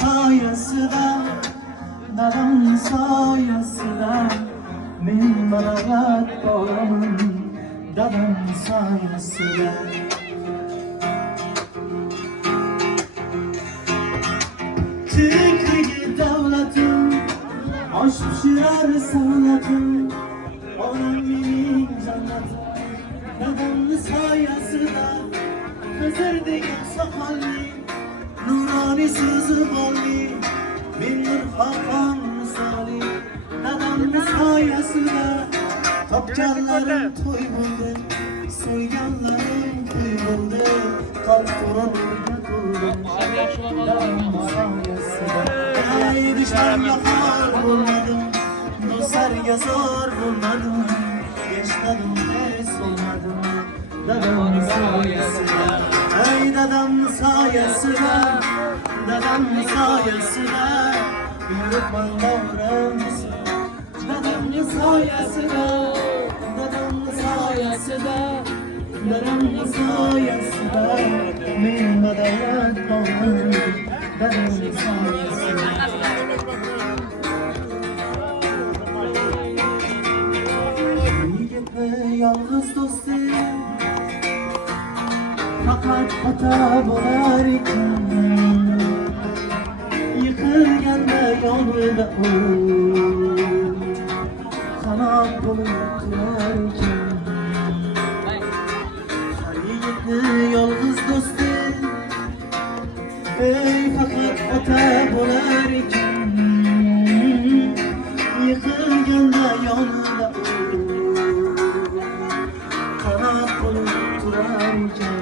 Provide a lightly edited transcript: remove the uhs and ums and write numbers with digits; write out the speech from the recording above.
soyasida, dadam soyasida men barobat bo'laman, dadam soyasida. Tirikligi davlatim, osh pishirar savlatim, onam mening jannatim, dadamni soyasida. Hızır degan soqolli, nuroniy so'zi bolli, men nur xaqon misoli, dadamni soyasida. Topganlarim to'y bo'ldi, so'yganlarim to'y bo'ldi, qalqurib qildim dadamni soyasida. Ey dushmanga xor bo'lmadim, do'stlarga zor bo'lmadim, yashadim hech bo'lmadim dadamni soyasida. Ey dadamni soyasida, dadamni soyasida yuribman davramsa, dadamni soyasida, dadamni soyasida, dadamni soyasida men badolat bo'laman, dadamni soyasida. Yigitni yolg'iz do'stim faqat ota bo'lar ekan, yiqilganda yonida u qanot bo'lib turar ekan. Har yigitni yolg'iz do'sti faqat ota bo'lar ekan, yiqilganda yonida u qanot bo'lib turar ekan.